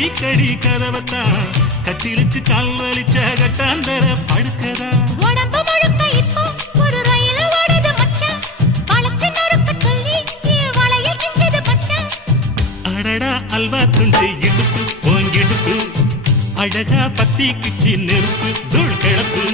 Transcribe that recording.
தட்டிக்கடி கதவத்தா கட்டிலுக்கு கால் வலிச்ச கட்டாந்தர படுக்கதா உடம்பு முழுக்க இப்போ ஒரு ரயில் ஓடுது மச்சான் வளைச்சு நறுக்க சொல்லி வளையல் கிஞ்சது மச்சான் அடடா அல்வா துண்டு இடுப்பு ஓங்கிடுப்பு அழகா பத்தி கிச்சி நெருப்பு தூள் கிளப்பு